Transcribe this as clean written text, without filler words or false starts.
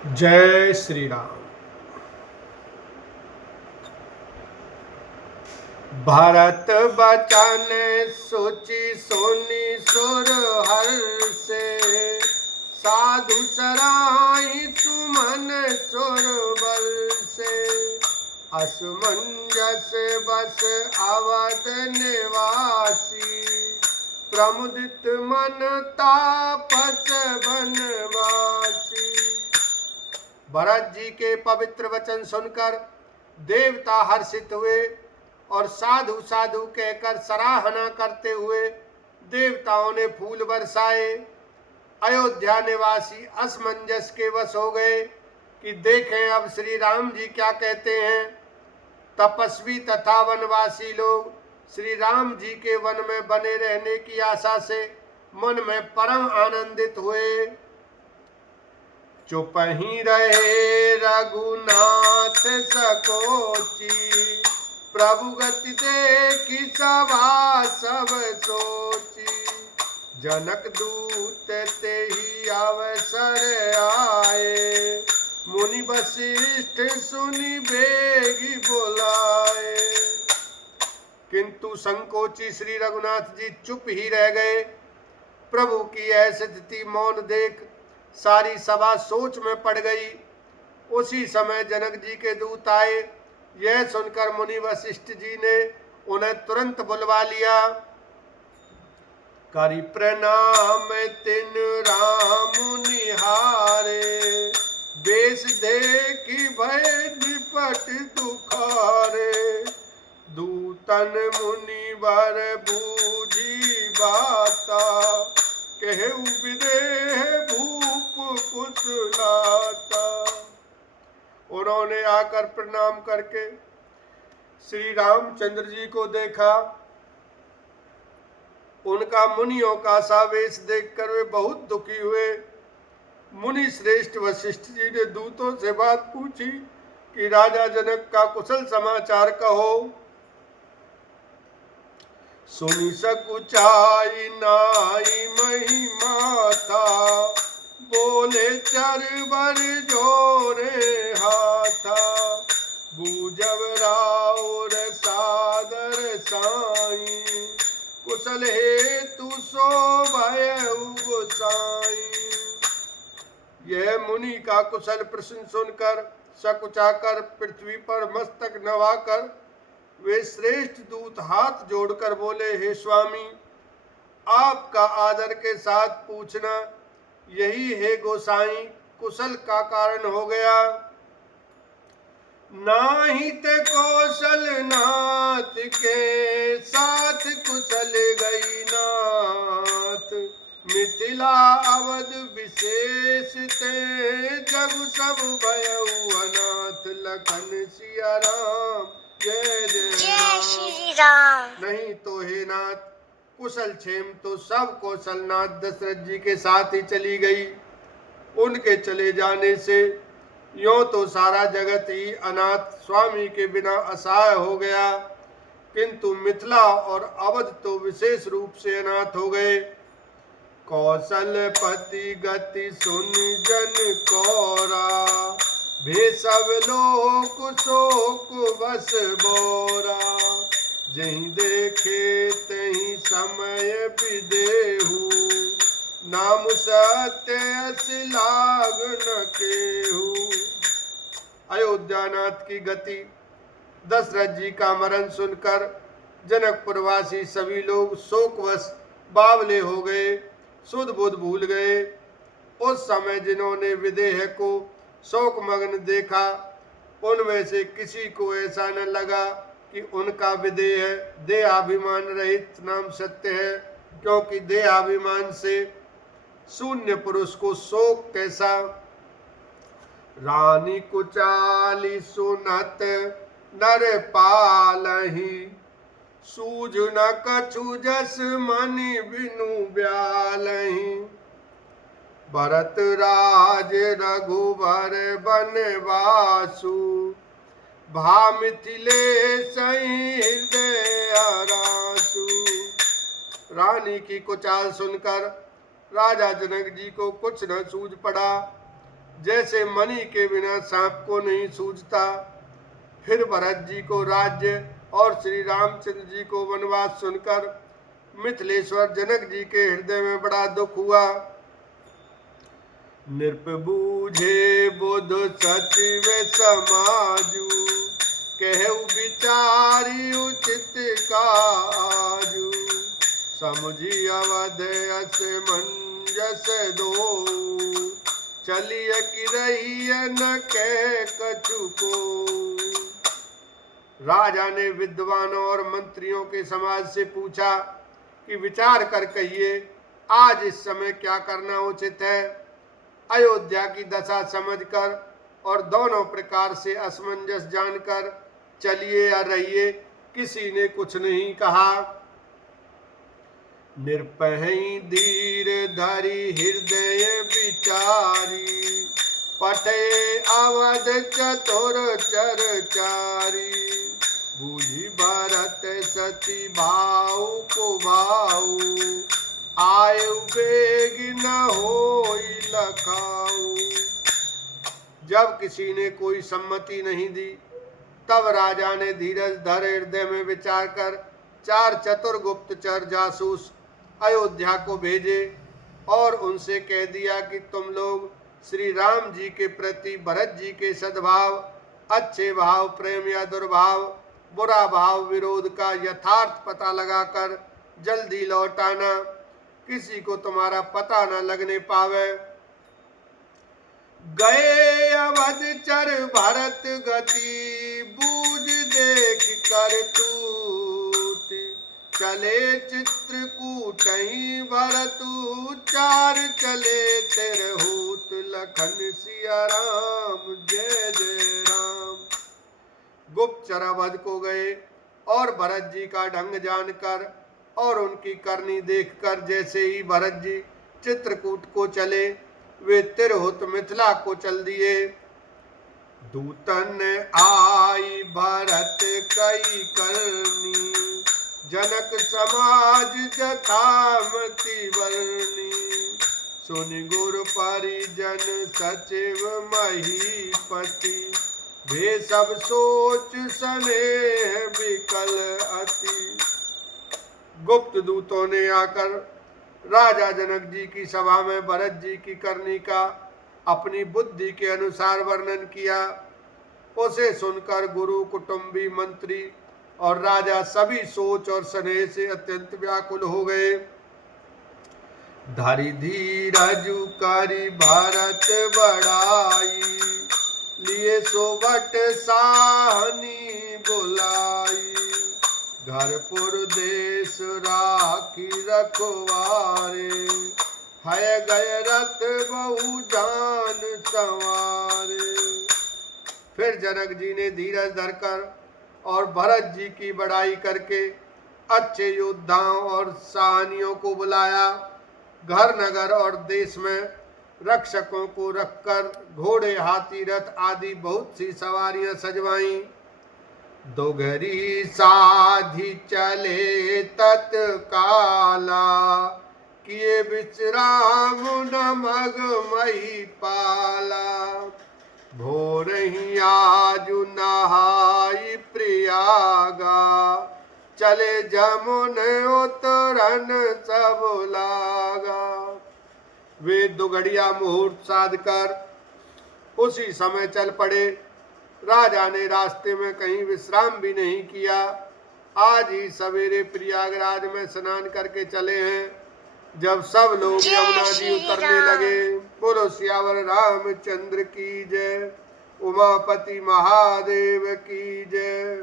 जय श्री राम। भरत बचन सोची सोनी सुर हर्षे, साधु सराई सुमन सुर बरसे। असमंजस बस अवध निवासी, प्रमुदित मन तापस बनवासी। भरत जी के पवित्र वचन सुनकर देवता हर्षित हुए और साधु साधु कहकर सराहना करते हुए देवताओं ने फूल बरसाए। अयोध्या निवासी असमंजस के वश हो गए कि देखें अब श्री राम जी क्या कहते हैं। तपस्वी तथा वनवासी लोग श्री राम जी के वन में बने रहने की आशा से मन में परम आनंदित हुए। चुप ही रहे रघुनाथ सकोची, प्रभु गति देखी सभा सब सोची। जनक दूत ते ही अवसर आए, मुनि वशिष्ठ सुनि बेगी बुलाए। किंतु संकोची श्री रघुनाथ जी चुप ही रह गए। प्रभु की ऐसी स्थिति मौन देख सारी सभा सोच में पड़ गई। उसी समय जनक जी के दूत आए। यह सुनकर मुनि वशिष्ठ जी ने उन्हें तुरंत बुलवा लिया। करि प्रणाम तिन राम निहारे, बेश देखी भय निपट दुखारे। दूतन मुनि वर बूझी बाता, कहु विदेह भूप कुशलाता। उन्होंने आकर प्रणाम करके श्री रामचंद्र जी को देखा। उनका मुनियों का सा वेश देखकर वे बहुत दुखी हुए। मुनि श्रेष्ठ वशिष्ठ जी ने दूतों से बात पूछी कि राजा जनक का कुशल समाचार कहो। सुनि सकुचाई नाई महिमा था, बोले चरबर जोरे हाथा। बूझब राउर सादर साई, कुशल हेतु सो भयउ गोसाई। यह मुनि का कुशल प्रश्न सुनकर सकुचाकर पृथ्वी पर मस्तक नवाकर वे श्रेष्ठ दूत हाथ जोड़कर बोले, हे स्वामी, आपका आदर के साथ पूछना यही है गोसाई कुशल का कारण हो गया। नाहित कौशल नाथ के साथ कुशल गई नाथ। मिथिला अवध विशेष ते, जग सब भयउ अनाथ। लखन सिया राम जय जय श्री राम। नहीं तो हे नाथ, कुशल क्षेम तो सब कौशलनाथ दशरथ जी के साथ ही चली गई। उनके चले जाने से यों तो सारा जगत ही अनाथ स्वामी के बिना असहाय हो गया, किंतु मिथिला और अवध तो विशेष रूप से अनाथ हो गए। कौशलपति गति सुन जन कौरा, भे सब लोक शोक बस बोरा। जहीं देखे तहीं समय विदेहु, नाम सत्य अस लाग न केहू। अयोध्यानाथ की गति, दशरथ जी का मरण सुनकर जनकपुरवासी सभी लोग शोकवश बावले हो गए, सुध बुध भूल गए। उस समय जिन्होंने विदेह को शोकमग्न देखा, उनमें से किसी को ऐसा न लगा कि उनका विदेह देहाभिमान रहित नाम सत्य है, क्योंकि देहाभिमान से शून्य पुरुष को शोक कैसा। रानी कुचाली सुनत नर पालही, सूझ न कछु जस मनि बिनु ब्यालही। भरत राज रघुवर बनवासु, भा मिथिलेश हृदय हरासु। रानी की कुचाल सुनकर राजा जनक जी को कुछ न सूझ पड़ा। जैसे मणि के बिना सांप को नहीं सूझता। फिर भरत जी को राज्य और श्री रामचंद्र जी को वनवास सुनकर मिथिलेश्वर जनक जी के हृदय में बड़ा दुख हुआ। नृप बूझे बुध सचिव समाजु, कहु विचारी उचित काजु। समुझी अवध अस मंजस दो, चलिय कि रही न कह कछु को। राजा ने विद्वानों और मंत्रियों के समाज से पूछा कि विचार कर कहिए, आज इस समय क्या करना उचित है। अयोध्या की दशा समझकर और दोनों प्रकार से असमंजस जानकर चलिए या रहिए, किसी ने कुछ नहीं कहा। निरपहि धीर धरि हृदय विचारी, पठे अवध चतुर चरचारी। बूझी भरत सती भाव को भाव, आयु बेग न होई लखाऊ। जब किसी ने कोई सम्मति नहीं दी, तब राजा ने धीरज धर हृदय में विचार कर 4 चतुर गुप्तचर जासूस अयोध्या को भेजे और उनसे कह दिया कि तुम लोग श्री राम जी के प्रति भरत जी के सद्भाव, अच्छे भाव, प्रेम या दुर्भाव, बुरा भाव, विरोध का यथार्थ पता लगाकर जल्दी लौट आना, किसी को तुम्हारा पता न लगने पावे। गए अवध चर भरत गति, बूझ देख कर तूति। चले चित्रकूट भरतु, 4 चले तिरहुत। लखन सिया राम जय जय राम। गुप्तचर अवध को गए और भरत जी का ढंग जानकर और उनकी करनी देखकर जैसे ही भरत जी चित्रकूट को चले, वे तिरहुत मिथिला को चल दिए। दूतन आई भरत कई करनी, जनक समाज जथामति वर्णी। सुन गुर परिजन सचिव महीपति, वे सब सोच स्नेह विकल अति। गुप्त दूतों ने आकर राजा जनक जी की सभा में भरत जी की करनी का अपनी बुद्धि के अनुसार वर्णन किया। उसे सुनकर गुरु, कुटुंबी, मंत्री और राजा सभी सोच और स्नेह से अत्यंत व्याकुल हो गए। धरि धीरजु करि भरत बड़ाई, लिए सोवट साहनी बुलाई। घरपुर देश राखी रखवारे, है गए रथ बहु जान सवारे। फिर जनक जी ने धीरज धरकर और भरत जी की बड़ाई करके अच्छे योद्धाओं और साहनियों को बुलाया। घर, नगर और देश में रक्षकों को रखकर घोड़े, हाथी, रथ आदि बहुत सी सवारियां सजवाईं। दोघरी साधी चले तत्काला, किए विश्राम नमग मही पाला। भोर ही आजु नहाई प्रियागा, चले जमुन उतरन सब लागा। वे दुघड़िया मुहूर्त साध कर उसी समय चल पड़े। राजा ने रास्ते में कहीं विश्राम भी नहीं किया। आज ही सवेरे प्रयागराज में स्नान करके चले हैं। जब सब लोग यमुना जी उतरने लगे, बोलो सियावर रामचंद्र की जय, उमापति महादेव की जय।